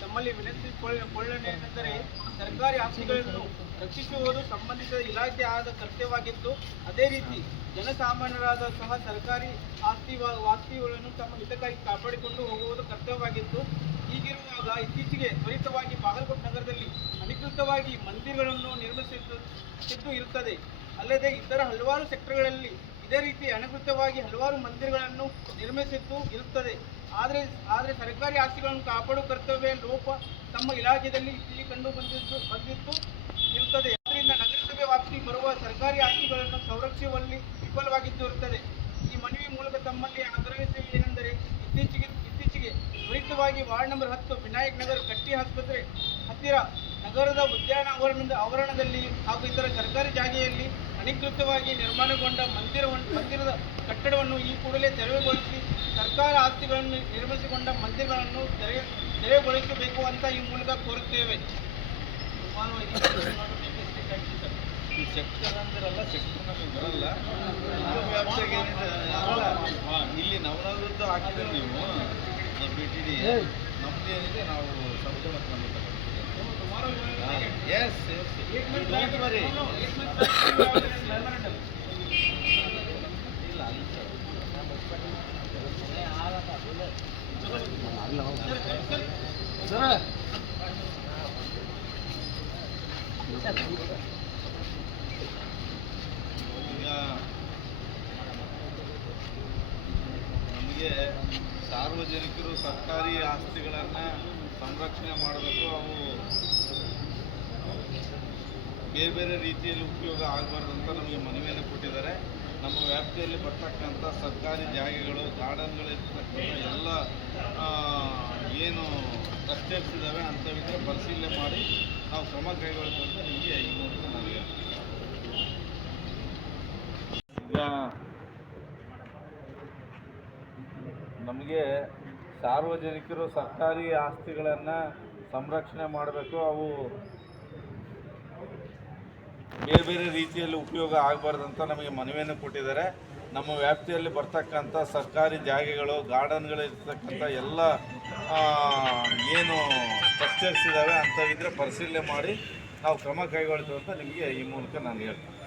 ತಮ್ಮಲ್ಲಿ ವಿನಂತಿಸಿಕೊಳ್ಳೇನೆಂದರೆ ಸರ್ಕಾರಿ ಆಸ್ತಿಗಳನ್ನು ರಕ್ಷಿಸುವುದು ಸಂಬಂಧಿತ ಇಲಾಖೆ ಆದ ಕರ್ತವ್ಯವಾಗಿದ್ದು, ಅದೇ ರೀತಿ ಜನಸಾಮಾನ್ಯರಾದ ಸಹ ಸರ್ಕಾರಿ ಆಸ್ತಿ ವಾಸ್ತಿಗಳನ್ನು ತಮ್ಮ ಹಿತಕ್ಕಾಗಿ ಕಾಪಾಡಿಕೊಂಡು ಹೋಗುವುದು ಕರ್ತವ್ಯವಾಗಿತ್ತು ಹೀಗಿರುವಾಗ ಇತ್ತೀಚೆಗೆ ತ್ವರಿತವಾಗಿ ಬಾಗಲಕೋಟೆ ನಗರದಲ್ಲಿ ಅಧಿಕೃತವಾಗಿ ಮಂದಿರಗಳನ್ನು ನಿರ್ಮಿಸಿದ್ದು ಇರುತ್ತದೆ. ಅಲ್ಲದೆ ಇತರ ಹಲವಾರು ಸೆಕ್ಟರ್ಗಳಲ್ಲಿ ಇದೇ ರೀತಿ ಅನಗತ್ಯವಾಗಿ ಹಲವಾರು ಮಂದಿರಗಳನ್ನು ನಿರ್ಮಿಸಿದ್ದು ಇರುತ್ತದೆ. ಆದರೆ ಆದರೆ ಸರ್ಕಾರಿ ಆಸ್ತಿಗಳನ್ನು ಕಾಪಾಡುವ ಕರ್ತವ್ಯ ಲೋಪ ತಮ್ಮ ಇಲಾಖೆಯಲ್ಲಿ ಇಲ್ಲಿ ಕಂಡು ಬಂದಿದ್ದು ಬಂದಿತ್ತು ಇರುತ್ತದೆ. ಆದ್ದರಿಂದ ನಗರಸಭೆ ವ್ಯಾಪ್ತಿ ಬರುವ ಸರ್ಕಾರಿ ಆಸ್ತಿಗಳನ್ನು ಸಂರಕ್ಷಿಸುವಲ್ಲಿ ವಿಫಲವಾಗಿದ್ದು ಇರುತ್ತದೆ ಈ ಮನವಿ ಮೂಲಕ ತಮ್ಮಲ್ಲಿ ಆಗ್ರಹಿಸುವುದು ಏನೆಂದರೆ, ಇತ್ತೀಚೆಗೆ ಇತ್ತೀಚೆಗೆ ತ್ವರಿತವಾಗಿ ವಾರ್ಡ್ ನಂಬರ್ ಹತ್ತು ವಿನಾಯಕ್ ನಗರ್ ಕಟ್ಟಿ ಆಸ್ಪತ್ರೆ ಹತ್ತಿರ ನಗರದ ಉದ್ಯಾನ ಆವರಣದ ಆವರಣದಲ್ಲಿ ಹಾಗೂ ಇತರ ಸರ್ಕಾರಿ ಅಧಿಕೃತವಾಗಿ ನಿರ್ಮಾಣಗೊಂಡ ಮಂದಿರವನ್ನು ಮಂದಿರದ ಕಟ್ಟಡವನ್ನು ಈ ಕೂಡಲೇ ತೆರವುಗೊಳಿಸಿ ಸರ್ಕಾರ ಆಸ್ತಿಗಳನ್ನು ನಿರ್ಮಿಸಿಕೊಂಡ ಮಂದಿರಗಳನ್ನು ತೆರೆ ತೆರವುಗೊಳಿಸಬೇಕು ಅಂತ ಈ ಮೂಲಕ ಕೋರುತ್ತೇವೆ. ಈ ಸೆಕ್ಟರ್ ಅಂದಿರಲ್ಲ ಸೆಕ್ಟರ್ ನಮಗೆ ಬರಲ್ಲ ನಮ್ಮ ಇಲ್ಲಿ ನವನಗರದ್ದು ಹಾಕಿದ್ರೆ ನೀವು. ಬಿ ಟಿ ಡಿ ನಮ್ದು ಏನಿದೆ ನಾವು ಎಸ್ ನಮಗೆ ಸಾರ್ವಜನಿಕರು ಸರ್ಕಾರಿ ಆಸ್ತಿಗಳನ್ನ ಸಂರಕ್ಷಣೆ ಮಾಡಬೇಕು ಅವು ಬೇರೆ ಬೇರೆ ರೀತಿಯಲ್ಲಿ ಉಪಯೋಗ ಆಗಬಾರ್ದು ಅಂತ ನಮಗೆ ಮನವಿಯನ್ನು ಕೊಟ್ಟಿದ್ದಾರೆ ನಮ್ಮ ವ್ಯಾಪ್ತಿಯಲ್ಲಿ ಬರ್ತಕ್ಕಂಥ ಸರ್ಕಾರಿ ಜಾಗೆಗಳು ಗಾರ್ಡನ್ಗಳಿರ್ತಕ್ಕಂಥ ಎಲ್ಲ ಏನು ಸ್ಟ್ರಕ್ಚರ್ಸ್ ಇದ್ದಾವೆ ಅಂಥವಿದ್ರೆ ಪರಿಶೀಲನೆ ಮಾಡಿ ನಾವು ಕ್ರಮ ಕೈಗೊಳ್ತೀವಿ ಅಂತ ನಿಮಗೆ ಈ ಮೂಲಕ ಹೇಳ್ತೀನಿ. ಈಗ ನಮಗೆ ಸಾರ್ವಜನಿಕರು ಸರ್ಕಾರಿ ಆಸ್ತಿಗಳನ್ನು ಸಂರಕ್ಷಣೆ ಮಾಡಬೇಕು ಅವು ಬೇರೆ ಬೇರೆ ರೀತಿಯಲ್ಲಿ ಉಪಯೋಗ ಆಗಬಾರ್ದಂತ ನಮಗೆ ಮನವಿಯನ್ನು ಕೊಟ್ಟಿದ್ದಾರೆ. ನಮ್ಮ ವ್ಯಾಪ್ತಿಯಲ್ಲಿ ಬರ್ತಕ್ಕಂಥ ಸರ್ಕಾರಿ ಜಾಗೆಗಳು ಗಾರ್ಡನ್ಗಳಿರ್ತಕ್ಕಂಥ ಎಲ್ಲ ಏನು ಸ್ಟ್ರಕ್ಚರ್ಸ್ ಇದ್ದಾವೆ ಅಂಥವಿದ್ರೆ ಪರಿಶೀಲನೆ ಮಾಡಿ ನಾವು ಕ್ರಮ ಕೈಗೊಳ್ತೀವಿ ಅಂತ ನಿಮಗೆ ಈ ಮೂಲಕ ನಾನು ಹೇಳ್ತೀನಿ.